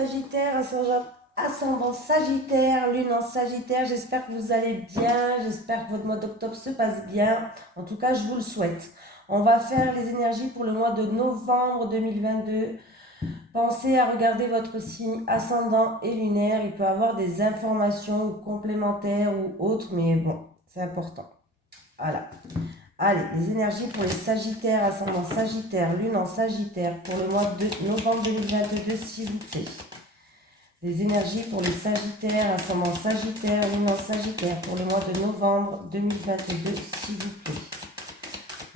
Sagittaires, ascendant Sagittaire, lune en Sagittaire, j'espère que vous allez bien, j'espère que votre mois d'octobre se passe bien, en tout cas je vous le souhaite. On va faire les énergies pour le mois de novembre 2022. Pensez à regarder votre signe ascendant et lunaire, il peut y avoir des informations complémentaires ou autres, mais bon, c'est important. Voilà. Allez, les énergies pour les Sagittaires, ascendant Sagittaire, lune en Sagittaire, pour le mois de novembre 2022, s'il vous plaît. Les énergies pour les Sagittaires, ascendant Sagittaire, lune en Sagittaire, pour le mois de novembre 2022, s'il vous plaît.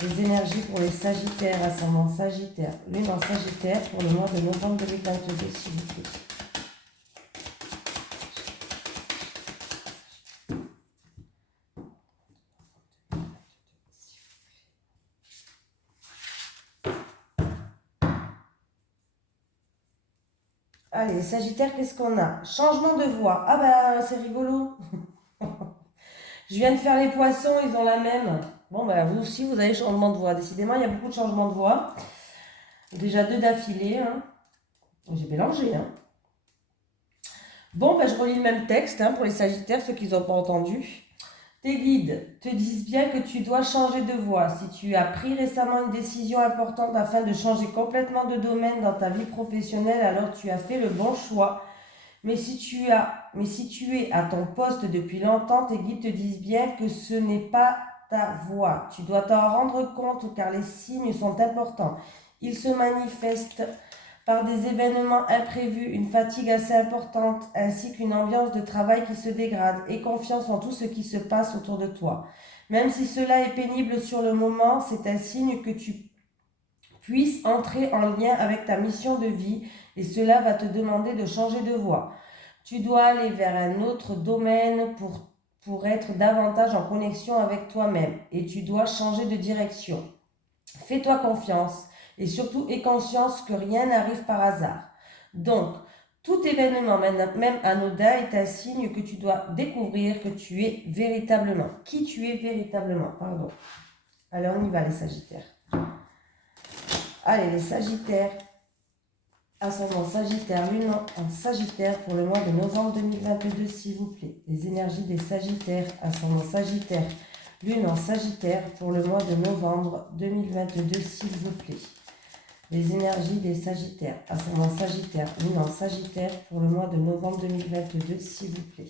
Les énergies pour les Sagittaires, ascendant Sagittaire, lune en Sagittaire, pour le mois de novembre 2022, s'il vous plaît. Allez, les Sagittaires, qu'est-ce qu'on a? Changement de voix. Ah bah, c'est rigolo. Je viens de faire les Poissons, ils ont la même. Bon, bah, vous aussi, vous avez changement de voix. Décidément, il y a beaucoup de changements de voix. Déjà 2 d'affilée. Hein. J'ai mélangé. Hein. Bon, bah, je relis le même texte pour les Sagittaires, ceux qui n'ont pas entendu. Tes guides te disent bien que tu dois changer de voie. Si tu as pris récemment une décision importante afin de changer complètement de domaine dans ta vie professionnelle, alors tu as fait le bon choix. Mais si tu es à ton poste depuis longtemps, tes guides te disent bien que ce n'est pas ta voie. Tu dois t'en rendre compte car les signes sont importants. Ils se manifestent par des événements imprévus, une fatigue assez importante, ainsi qu'une ambiance de travail qui se dégrade, et confiance en tout ce qui se passe autour de toi. Même si cela est pénible sur le moment, c'est un signe que tu puisses entrer en lien avec ta mission de vie, et cela va te demander de changer de voie. Tu dois aller vers un autre domaine pour être davantage en connexion avec toi-même, et tu dois changer de direction. Fais-toi confiance. Et surtout, aie conscience que rien n'arrive par hasard. Donc, tout événement, même anodin, est un signe que tu dois découvrir que tu es véritablement. Qui tu es véritablement, pardon. Allez, on y va les Sagittaires. Allez, les Sagittaires. Ascendant Sagittaire, lune en Sagittaire pour le mois de novembre 2022, s'il vous plaît. Les énergies des Sagittaires, ascendant Sagittaire, lune en Sagittaire pour le mois de novembre 2022, s'il vous plaît. Les énergies des Sagittaires, ascendant Sagittaire, lune en Sagittaire pour le mois de novembre 2022, s'il vous plaît.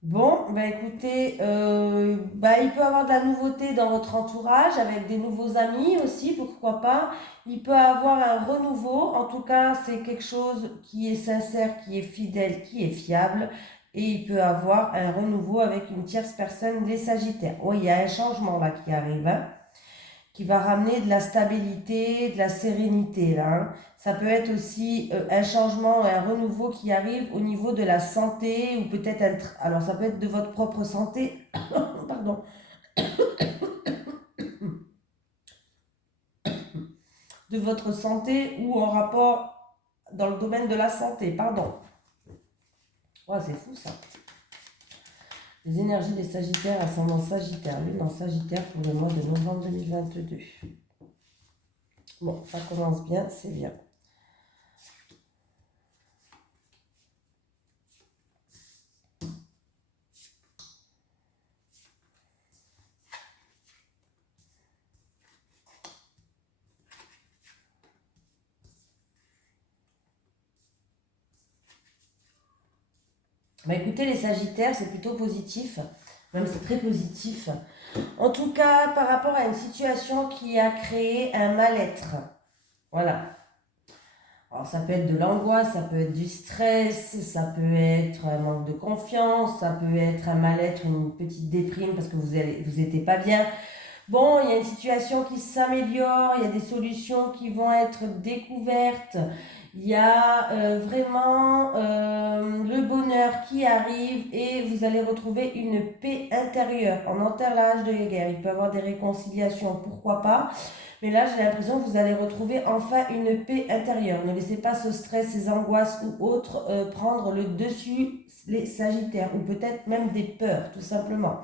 Bon, écoutez, il peut y avoir de la nouveauté dans votre entourage, avec des nouveaux amis aussi, pourquoi pas. Il peut y avoir un renouveau, en tout cas, c'est quelque chose qui est sincère, qui est fidèle, qui est fiable. Et il peut y avoir un renouveau avec une tierce personne, des Sagittaires. Oui, il y a un changement là qui arrive, qui va ramener de la stabilité, de la sérénité là. Ça peut être aussi un changement, un renouveau qui arrive au niveau de la santé ou peut-être alors ça peut être de votre propre santé, pardon, de votre santé ou en rapport dans le domaine de la santé, pardon. Ouais, c'est fou ça. Les énergies des Sagittaires, ascendant Sagittaire, lune en Sagittaire pour le mois de novembre 2022. Bon, ça commence bien, c'est bien. Écoutez, les Sagittaires, c'est plutôt positif, même c'est très positif. En tout cas, par rapport à une situation qui a créé un mal-être. Voilà. Alors, ça peut être de l'angoisse, ça peut être du stress, ça peut être un manque de confiance, ça peut être un mal-être, une petite déprime parce que vous n'étiez pas bien. Bon, il y a une situation qui s'améliore, il y a des solutions qui vont être découvertes, il y a vraiment le bonheur qui arrive et vous allez retrouver une paix intérieure. On enterre la hache de guerre, il peut y avoir des réconciliations, pourquoi pas. Mais là, j'ai l'impression que vous allez retrouver enfin une paix intérieure. Ne laissez pas ce stress, ces angoisses ou autres prendre le dessus, les Sagittaires, ou peut-être même des peurs, tout simplement.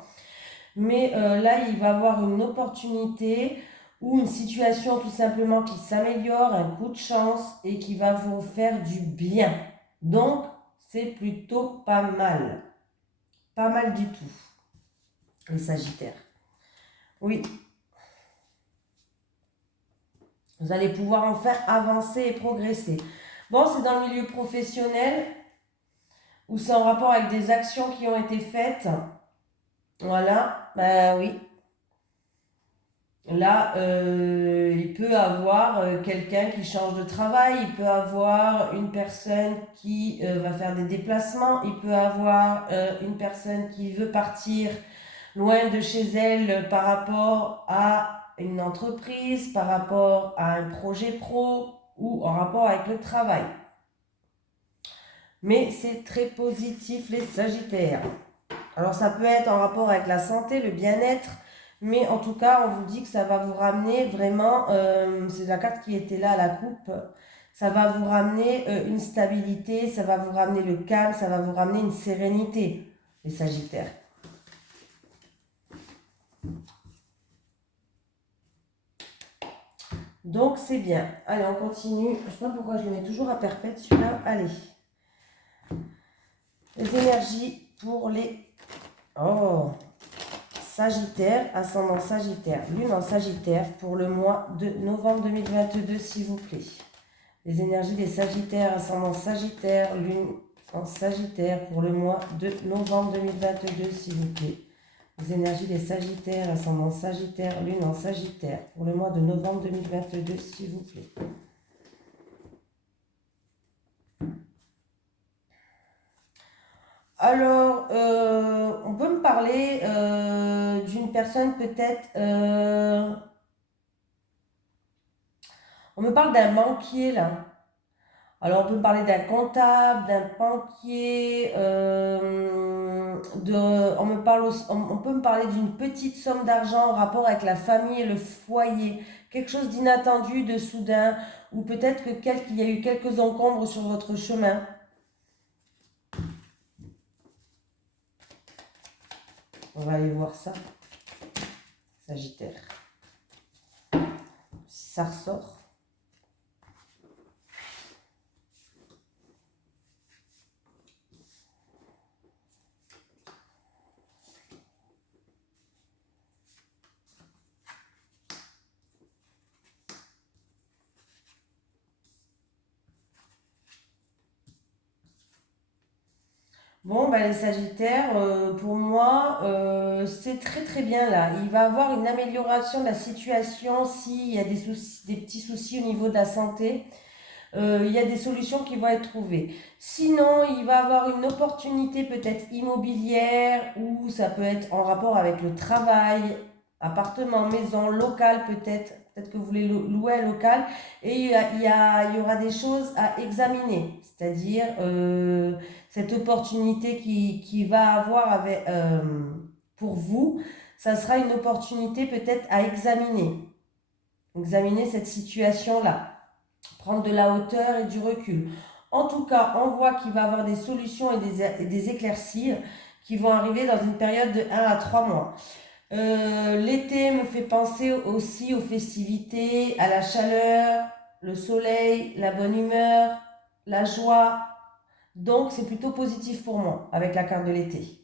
Mais là, il va avoir une opportunité ou une situation tout simplement qui s'améliore, un coup de chance et qui va vous faire du bien. Donc, c'est plutôt pas mal. Pas mal du tout, les Sagittaires. Oui, vous allez pouvoir enfin avancer et progresser. Bon, c'est dans le milieu professionnel ou c'est en rapport avec des actions qui ont été faites. Voilà, ben oui. Là, il peut avoir quelqu'un qui change de travail, il peut avoir une personne qui va faire des déplacements, il peut avoir une personne qui veut partir loin de chez elle par rapport à une entreprise, par rapport à un projet pro ou en rapport avec le travail. Mais c'est très positif les Sagittaires. Alors ça peut être en rapport avec la santé, le bien-être, mais en tout cas, on vous dit que ça va vous ramener vraiment, c'est la carte qui était là à la coupe, ça va vous ramener une stabilité, ça va vous ramener le calme, ça va vous ramener une sérénité, les Sagittaires. Donc c'est bien. Allez, on continue. Je ne sais pas pourquoi je le mets toujours à perpète celui-là. Allez. Les énergies pour les... Oh, Sagittaire, ascendant Sagittaire, lune en Sagittaire pour le mois de novembre 2022, s'il vous plaît. Les énergies des Sagittaires, ascendant Sagittaire, lune en Sagittaire pour le mois de novembre 2022, s'il vous plaît. Les énergies des Sagittaires, ascendant Sagittaire, lune en Sagittaire pour le mois de novembre 2022, s'il vous plaît. Alors, on peut me parler d'une personne peut-être... on me parle d'un banquier là. Alors, on peut me parler d'un comptable, d'un banquier. On peut me parler d'une petite somme d'argent en rapport avec la famille et le foyer. Quelque chose d'inattendu, de soudain. Ou peut-être qu'il y a eu quelques encombres sur votre chemin. On va aller voir ça. Sagittaire. Si ça ressort. Bon, ben, les Sagittaires, pour moi, c'est très très bien là. Il va avoir une amélioration de la situation s'il y a des soucis, des petits soucis au niveau de la santé. Il y a des solutions qui vont être trouvées. Sinon, il va avoir une opportunité peut-être immobilière ou ça peut être en rapport avec le travail, appartement, maison, local peut-être. Peut-être que vous voulez louer un local et il y aura des choses à examiner. C'est-à-dire cette opportunité qui va avoir pour vous, ça sera une opportunité peut-être à examiner. Examiner cette situation-là. Prendre de la hauteur et du recul. En tout cas, on voit qu'il va y avoir des solutions et des éclaircies qui vont arriver dans une période de 1 à 3 mois. L'été me fait penser aussi aux festivités, à la chaleur, le soleil, la bonne humeur, la joie. Donc, c'est plutôt positif pour moi avec la carte de l'été.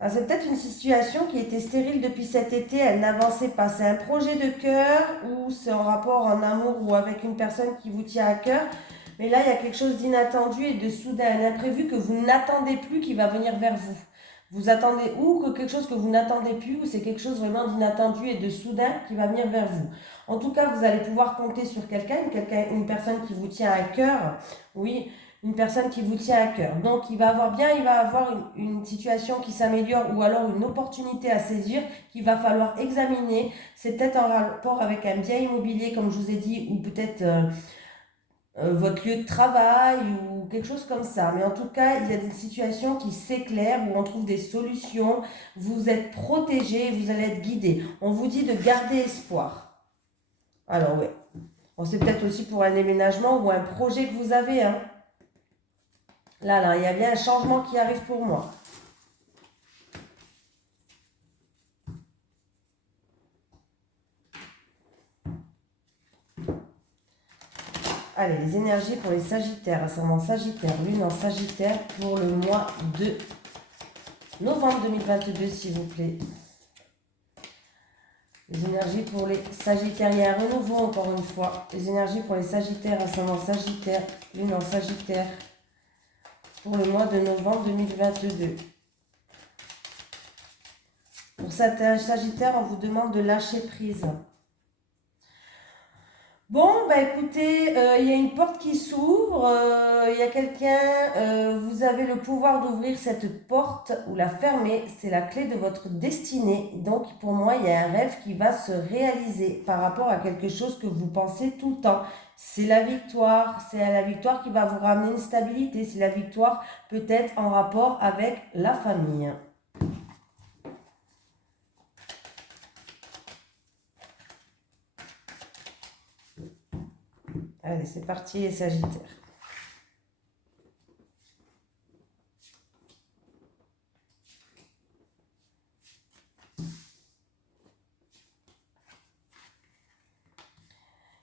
Ah, c'est peut-être une situation qui était stérile depuis cet été, elle n'avançait pas. C'est un projet de cœur ou c'est en rapport en amour ou avec une personne qui vous tient à cœur. Mais là, il y a quelque chose d'inattendu et de soudain, un imprévu que vous n'attendez plus qui va venir vers vous. Vous attendez ou que quelque chose que vous n'attendez plus ou c'est quelque chose vraiment d'inattendu et de soudain qui va venir vers vous. En tout cas, vous allez pouvoir compter sur une personne qui vous tient à cœur. Oui, une personne qui vous tient à cœur. Donc, il va avoir une situation qui s'améliore ou alors une opportunité à saisir qu'il va falloir examiner. C'est peut-être en rapport avec un bien immobilier, comme je vous ai dit, ou peut-être votre lieu de travail ou quelque chose comme ça. Mais en tout cas, il y a des situations qui s'éclairent où on trouve des solutions. Vous êtes protégé, vous allez être guidé. On vous dit de garder espoir. Alors, ouais. Bon, c'est peut-être aussi pour un déménagement ou un projet que vous avez, hein. Là, il y a bien un changement qui arrive pour moi. Allez, les énergies pour les Sagittaires, ascendant Sagittaire, Lune en Sagittaire pour le mois de novembre 2022, s'il vous plaît. Les énergies pour les Sagittaires, il y a un renouveau encore une fois. Les énergies pour les Sagittaires, ascendant Sagittaire, Lune en Sagittaire pour le mois de novembre 2022. Pour certains Sagittaires, on vous demande de lâcher prise. Bon, bah écoutez, il y a une porte qui s'ouvre, il y a quelqu'un, vous avez le pouvoir d'ouvrir cette porte ou la fermer, c'est la clé de votre destinée. Donc pour moi, il y a un rêve qui va se réaliser par rapport à quelque chose que vous pensez tout le temps. C'est la victoire qui va vous ramener une stabilité, c'est la victoire peut-être en rapport avec la famille. Allez, c'est parti les Sagittaires.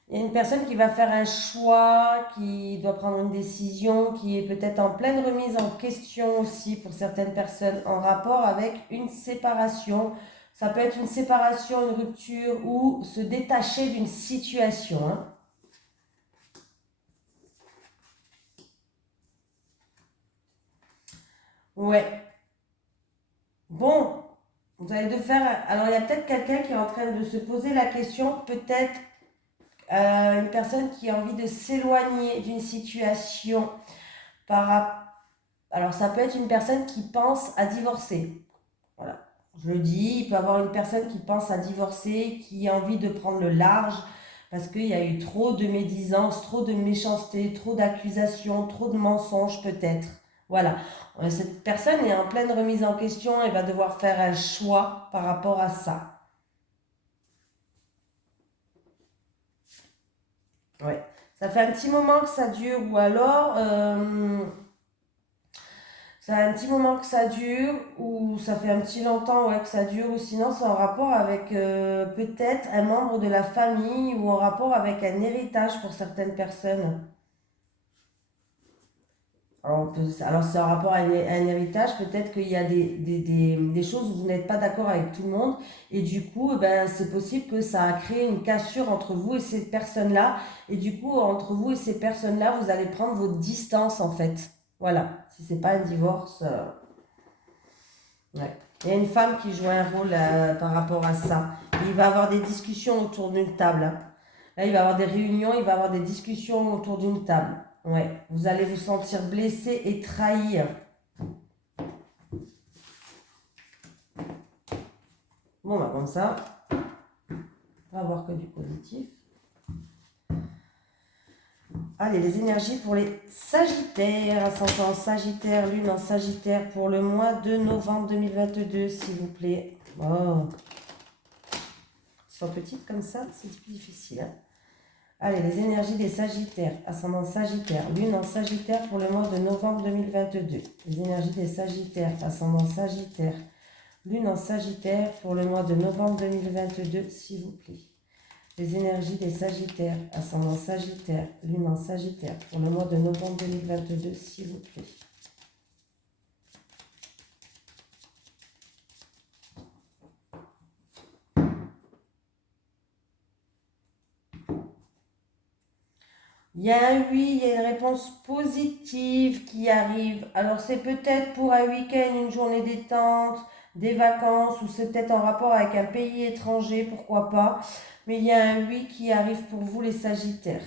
Il y a une personne qui va faire un choix, qui doit prendre une décision, qui est peut-être en pleine remise en question aussi pour certaines personnes en rapport avec une séparation. Ça peut être une séparation, une rupture ou se détacher d'une situation. Hein. Ouais. Bon, vous allez de faire... Alors, il y a peut-être quelqu'un qui est en train de se poser la question, peut-être une personne qui a envie de s'éloigner d'une situation alors ça peut être une personne qui pense à divorcer. Voilà, je le dis, il peut y avoir une personne qui pense à divorcer, qui a envie de prendre le large parce qu'il y a eu trop de médisance, trop de méchanceté, trop d'accusations, trop de mensonges peut-être. Voilà, cette personne est en pleine remise en question et va devoir faire un choix par rapport à ça. Ouais. Ça fait un petit moment que ça dure, ou alors ça fait un petit moment que ça dure, ou ça fait un petit longtemps ouais, que ça dure, ou sinon c'est en rapport avec peut-être un membre de la famille, ou en rapport avec un héritage pour certaines personnes. Alors c'est en rapport à un héritage, peut-être qu'il y a des choses où vous n'êtes pas d'accord avec tout le monde, et du coup, ben, c'est possible que ça a créé une cassure entre vous et ces personnes-là, et du coup, entre vous et ces personnes-là, vous allez prendre votre distance en fait. Voilà, si c'est pas un divorce. Ouais. Il y a une femme qui joue un rôle par rapport à ça. Il va avoir des discussions autour d'une table. Hein. Là, il va avoir des réunions, il va avoir des discussions autour d'une table. Ouais. Vous allez vous sentir blessé et trahi. Bon, bah comme ça, on va voir que du positif. Allez, les énergies pour les Sagittaires, ascendant Sagittaire, Lune en Sagittaire pour le mois de novembre 2022, s'il vous plaît. Oh. Ils sont petites comme ça, c'est plus difficile. Hein. Allez, les énergies des Sagittaires, ascendant Sagittaire, Lune en Sagittaire pour le mois de novembre 2022. Les énergies des Sagittaires, ascendant Sagittaire, Lune en Sagittaire pour le mois de novembre 2022, s'il vous plaît. Les énergies des Sagittaires, ascendant Sagittaire, Lune en Sagittaire pour le mois de novembre 2022, s'il vous plaît. Il y a un oui, il y a une réponse positive qui arrive. Alors c'est peut-être pour un week-end, une journée détente, des vacances, ou c'est peut-être en rapport avec un pays étranger, pourquoi pas. Mais il y a un oui qui arrive pour vous les Sagittaires.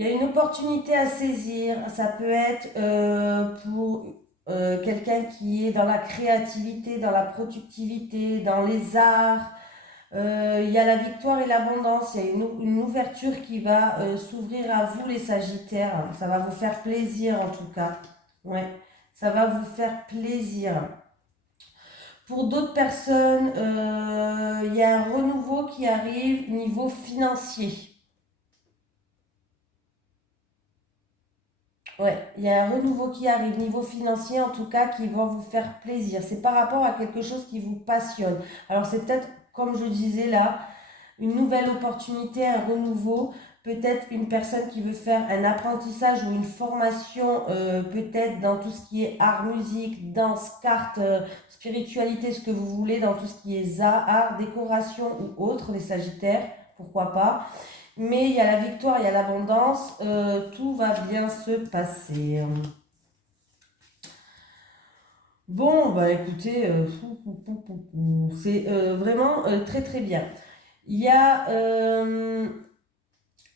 Il y a une opportunité à saisir. Ça peut être pour quelqu'un qui est dans la créativité, dans la productivité, dans les arts. Il y a la victoire et l'abondance. Il y a une ouverture qui va s'ouvrir à vous, les Sagittaires. Ça va vous faire plaisir, en tout cas. Ouais, ça va vous faire plaisir. Pour d'autres personnes, il y a un renouveau qui arrive niveau financier. Ouais, il y a un renouveau qui arrive niveau financier, en tout cas, qui va vous faire plaisir. C'est par rapport à quelque chose qui vous passionne. Alors, c'est peut-être, comme je disais là, une nouvelle opportunité, un renouveau, peut-être une personne qui veut faire un apprentissage ou une formation, peut-être dans tout ce qui est art, musique, danse, cartes, spiritualité, ce que vous voulez, dans tout ce qui est art, décoration ou autre, les Sagittaires, pourquoi pas. Mais il y a la victoire, il y a l'abondance, tout va bien se passer. Bon, bah écoutez, c'est vraiment très très bien. Il y a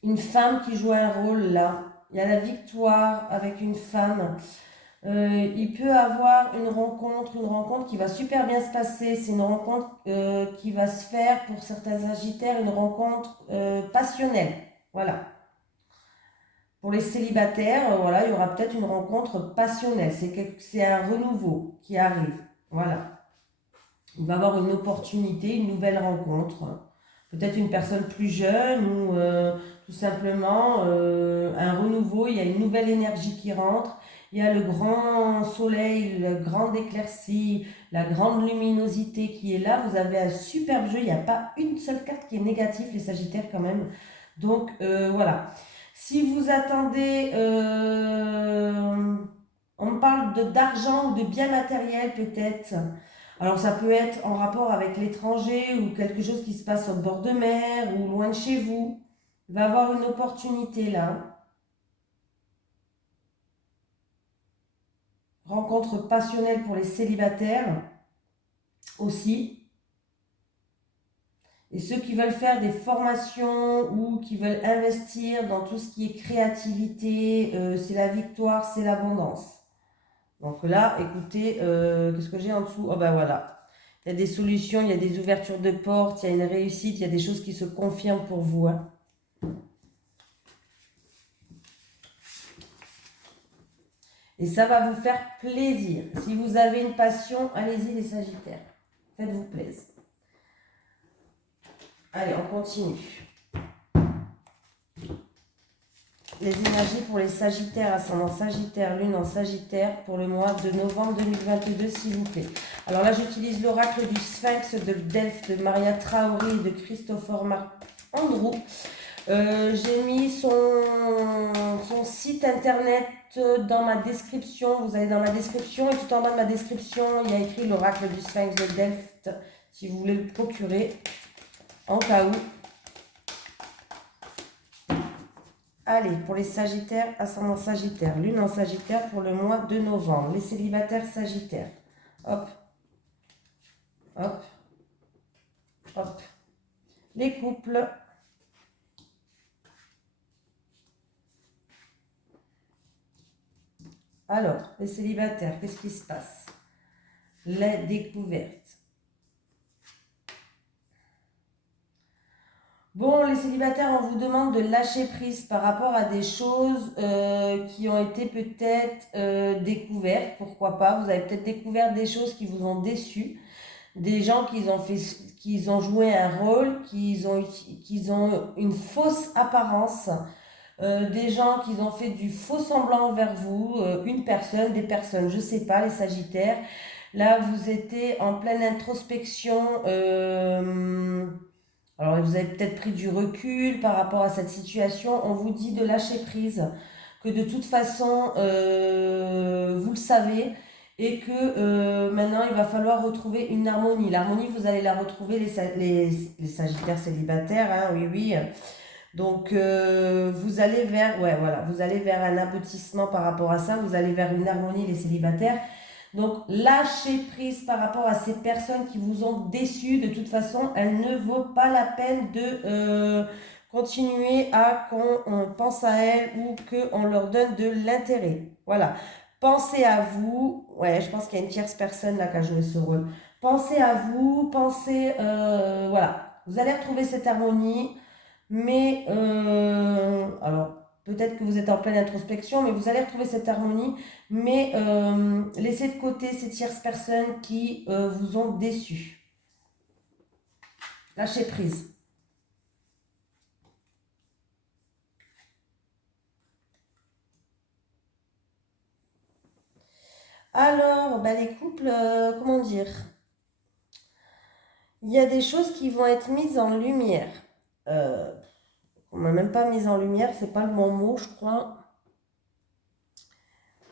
une femme qui joue un rôle là. Il y a la victoire avec une femme. Il peut avoir une rencontre qui va super bien se passer. C'est une rencontre qui va se faire pour certains Sagittaires, une rencontre passionnelle. Voilà. Pour les célibataires, voilà, il y aura peut-être une rencontre passionnelle. C'est un renouveau qui arrive. Voilà. Il va avoir une opportunité, une nouvelle rencontre. Peut-être une personne plus jeune ou tout simplement un renouveau. Il y a une nouvelle énergie qui rentre. Il y a le grand soleil, la grande éclaircie, la grande luminosité qui est là. Vous avez un superbe jeu. Il n'y a pas une seule carte qui est négative, les Sagittaires quand même. Donc voilà. Si vous attendez, on me parle d'argent ou de biens matériels peut-être. Alors ça peut être en rapport avec l'étranger ou quelque chose qui se passe au bord de mer ou loin de chez vous. Il va y avoir une opportunité là. Rencontre passionnelle pour les célibataires aussi. Et ceux qui veulent faire des formations ou qui veulent investir dans tout ce qui est créativité, c'est la victoire, c'est l'abondance. Donc là, écoutez, qu'est-ce que j'ai en dessous? Oh ben voilà. Il y a des solutions, il y a des ouvertures de portes, il y a une réussite, il y a des choses qui se confirment pour vous. Hein. Et ça va vous faire plaisir. Si vous avez une passion, allez-y les Sagittaires. Faites-vous plaisir. Allez, on continue. Les énergies pour les Sagittaires, ascendant Sagittaire, lune en Sagittaire pour le mois de novembre 2022, s'il vous plaît. Alors là, j'utilise l'oracle du Sphinx de Delphes de Maria Traoré et de Christopher Andrew. J'ai mis son site internet dans ma description. Vous allez dans ma description et tout en bas de ma description, il y a écrit l'oracle du Sphinx de Delphes si vous voulez le procurer en cas où. Allez, pour les Sagittaires, ascendant Sagittaire, lune en Sagittaire pour le mois de novembre. Les célibataires Sagittaires. Hop, hop, hop. Les couples. Alors, les célibataires, qu'est-ce qui se passe? La découverte. Bon, les célibataires, on vous demande de lâcher prise par rapport à des choses qui ont été peut-être découvertes, pourquoi pas. Vous avez peut-être découvert des choses qui vous ont déçu, des gens qui ont joué un rôle, qui ont une fausse apparence, des gens qui ont fait du faux semblant envers vous, une personne, des personnes, je sais pas, les Sagittaires. Là, vous étiez en pleine introspection. Alors, vous avez peut-être pris du recul par rapport à cette situation. On vous dit de lâcher prise, que de toute façon, vous le savez, et que maintenant, il va falloir retrouver une harmonie. L'harmonie, vous allez la retrouver, les Sagittaires célibataires, hein, oui, oui. Donc, vous allez vers, ouais, voilà, vous allez vers un aboutissement par rapport à ça. Vous allez vers une harmonie, les célibataires. Donc, lâchez prise par rapport à ces personnes qui vous ont déçu. De toute façon, elles ne vaut pas la peine de continuez à qu'on pense à elles ou qu'on leur donne de l'intérêt. Voilà. Pensez à vous. Ouais, je pense qu'il y a une tierce personne là qui a joué ce rôle. Pensez à vous, pensez, voilà. Vous allez retrouver cette harmonie, mais alors peut-être que vous êtes en pleine introspection, mais vous allez retrouver cette harmonie, mais laissez de côté ces tierces personnes qui vous ont déçu. Lâchez prise. Alors, bah, les couples, comment dire? Il y a des choses qui vont être mises en lumière. On m'a même pas mise en lumière, c'est pas le bon mot, je crois.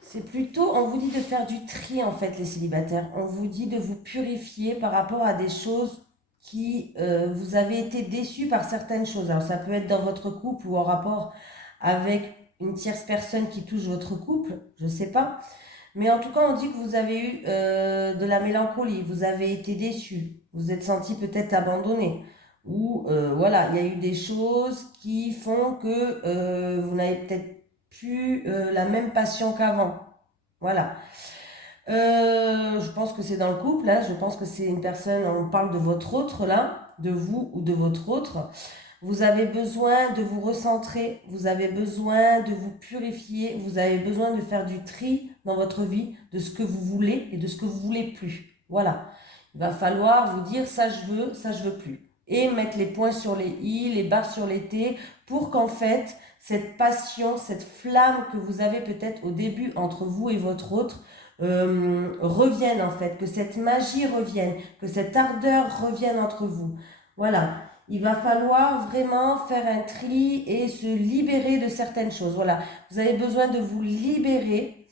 C'est plutôt, on vous dit de faire du tri en fait, les célibataires. On vous dit de vous purifier par rapport à des choses qui vous avez été déçus par certaines choses. Alors ça peut être dans votre couple ou en rapport avec une tierce personne qui touche votre couple, je sais pas. Mais en tout cas, on dit que vous avez eu de la mélancolie, vous avez été déçu, vous êtes senti peut-être abandonné. Ou voilà, il y a eu des choses qui font que vous n'avez peut-être plus la même passion qu'avant. Voilà. Je pense que c'est dans le couple, là. Je pense que c'est une personne, on parle de votre autre, là, de vous ou de votre autre. Vous avez besoin de vous recentrer, vous avez besoin de vous purifier, vous avez besoin de faire du tri dans votre vie de ce que vous voulez et de ce que vous voulez plus. Voilà. Il va falloir vous dire ça je veux plus. Et mettre les points sur les i, les barres sur les t, pour qu'en fait, cette passion, cette flamme que vous avez peut-être au début entre vous et votre autre, revienne en fait, que cette magie revienne, que cette ardeur revienne entre vous. Voilà. Il va falloir vraiment faire un tri et se libérer de certaines choses. Voilà, vous avez besoin de vous libérer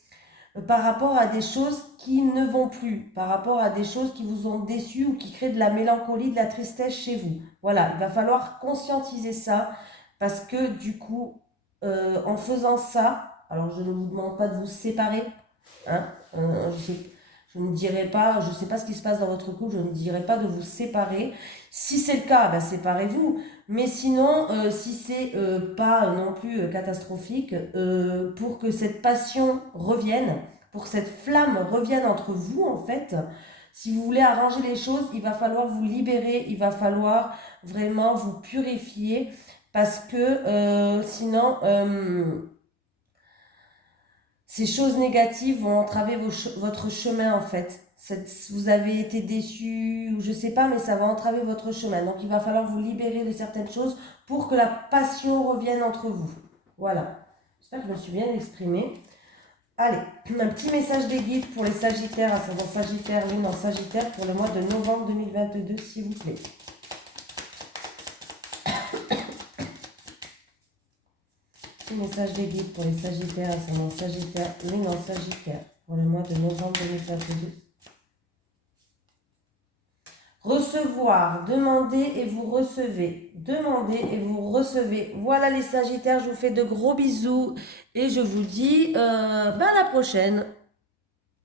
par rapport à des choses qui ne vont plus, par rapport à des choses qui vous ont déçu ou qui créent de la mélancolie, de la tristesse chez vous. Voilà, il va falloir conscientiser ça parce que du coup, en faisant ça, alors je ne vous demande pas de vous séparer, hein, je ne dirais pas, je ne sais pas ce qui se passe dans votre couple, je ne dirais pas de vous séparer. Si c'est le cas, ben séparez-vous. Mais sinon, si c'est pas non plus catastrophique, pour que cette passion revienne, pour que cette flamme revienne entre vous, en fait, si vous voulez arranger les choses, il va falloir vous libérer, il va falloir vraiment vous purifier, parce que sinon ces choses négatives vont entraver votre chemin en fait. Vous avez été déçu, ou je sais pas, mais ça va entraver votre chemin. Donc il va falloir vous libérer de certaines choses pour que la passion revienne entre vous. Voilà. J'espère que je me suis bien exprimée. Allez, un petit message des guides pour les Sagittaires, ascendant Sagittaire, lune en Sagittaire pour le mois de novembre 2022, s'il vous plaît. Message des guides pour les Sagittaires, ascendant Sagittaire, lune en Sagittaire, pour le mois de novembre 2022. Recevoir, demandez et vous recevez. Demandez et vous recevez. Voilà les Sagittaires, je vous fais de gros bisous et je vous dis à la prochaine.